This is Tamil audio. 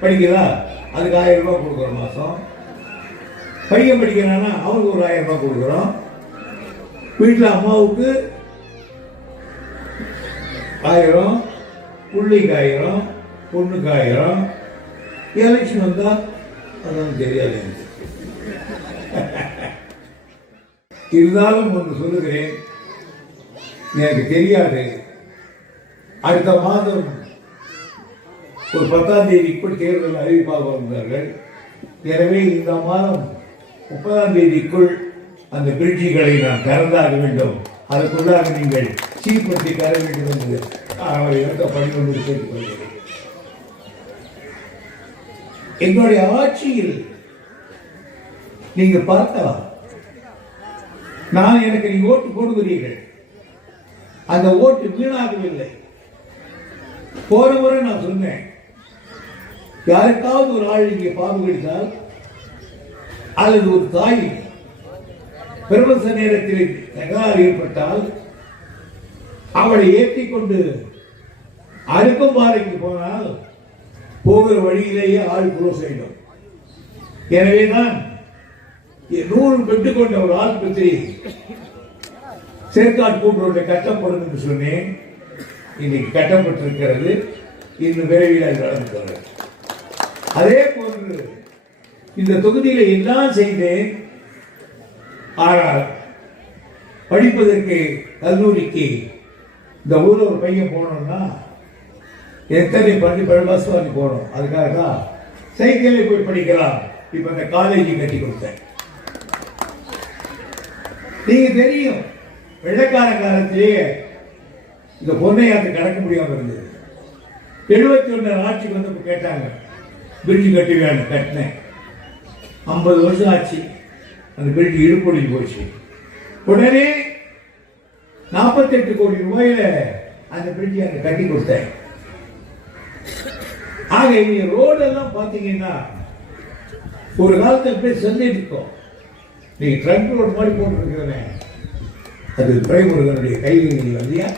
படிக்கிறா, அதுக்கு 1000 ரூபாய் கொடுக்குறோம் மாதம். பையன் படிக்கிறான்னா அவனுக்கு ஒரு 1000 ரூபாய் கொடுக்குறோம். வீட்டில் அம்மாவுக்கு 1000, பிள்ளைக்கு 1000, பொண்ணுக்கு 1000. எலெக்ஷன் வந்தா அதான் தெரியாது எனக்கு. இருந்தாலும் ஒன்று சொல்லுகிறேன், எனக்கு தெரியாது. அடுத்த மாதம் ஒரு 10ஆம் தேதிக்குள் தேர்தல் அறிவிப்பாக வந்தார்கள். எனவே இந்த மாதம் 30ஆம் தேதிக்குள் அந்த பிரிட்ஜுகளை நான் திறந்தாக வேண்டும். அதற்குள்ளாக நீங்கள் சீர்படுத்தி தர வேண்டும் என்று அவரை பணிகொண்டு கேட்டுக்கொள்கிறேன். எங்களுடைய ஆட்சியில் நீங்கள் பார்க்கலாம், எனக்கு நீங்க ஓட்டு போடுகிறீர்கள், அந்த ஓட்டு வீணாகவில்லை. போற முறை நான் சொன்னேன், யாருக்காவது ஒரு ஆள் இங்கே பாம்பு கடித்தால் அல்லது ஒரு தாய் பிரபச நேரத்தில் தகராறு ஏற்பட்டால் அவளை ஏற்றிக்கொண்டு அருக்கம்பாறைக்கு போனால் போகிற வழியிலேயே ஆள் குளோஸ் ஆயிடும். எனவேதான் 100 பெட்டு கொண்ட ஒரு ஆஸ்பத்திரி சேர்க்காட் கூட்டுறவுடைய கட்டப்படும் என்று சொன்னேன். இன்னைக்கு கட்டப்பட்டிருக்கிறது. இன்னும் விரைவில் அது நடந்துகிறது. அதே போன்று இந்த தொகுதியில எல்லாம் செய்தேன். ஆனால் படிப்பதற்கு கல்லூரிக்கு இந்த ஊர்ல ஒரு பையன் போனோம்னா எத்தனை பள்ளிவாசல் போகணும். அதுக்காக தான் சைக்கிளில் போய் படிக்கலாம். இப்ப இந்த காலேஜை கட்டி கொடுத்தேன். நீங்க தெரியும், வெள்ளக்கார காலத்திலேயே இந்த பொன்னையாத்து கடக்க முடியாம இருந்தது. 71 ஆட்சிக்கு வந்து கேட்டாங்க, பிரிட்ஜ் கட்டி வேணும். கட்டினேன். 50 வருஷம் ஆச்சு. அந்த பிரிட்ஜ் இடுப்பொடி போச்சு. உடனே 48 கோடி ரூபாயில அந்த பிரிட்ஜை அங்க கட்டி கொடுத்தேன். ஆக இங்க ரோடெல்லாம் பாத்தீங்கன்னா ஒரு காலத்தில் போய் சொல்லிட்டு இருக்கோம், நீங்க ட்ரங்க் ரோடு மாதிரி போட்டுருக்கிறேன். அது துரைமுருகனுடைய கைவினை இல்லையா?